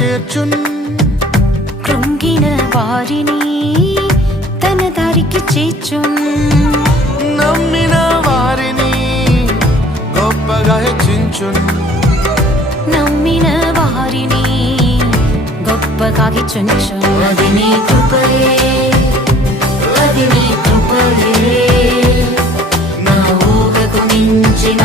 చేర్చున్ కృంగిన వారిని తన దారికి చేర్చున్ నమ్మిన వారిని గొప్పగా హెచ్చించున్ నమ్మిన వారిని గొప్పగా హెచ్చించున్ అది నీ కృపయే అది నీ కృపయే నా ఊహకు మించిన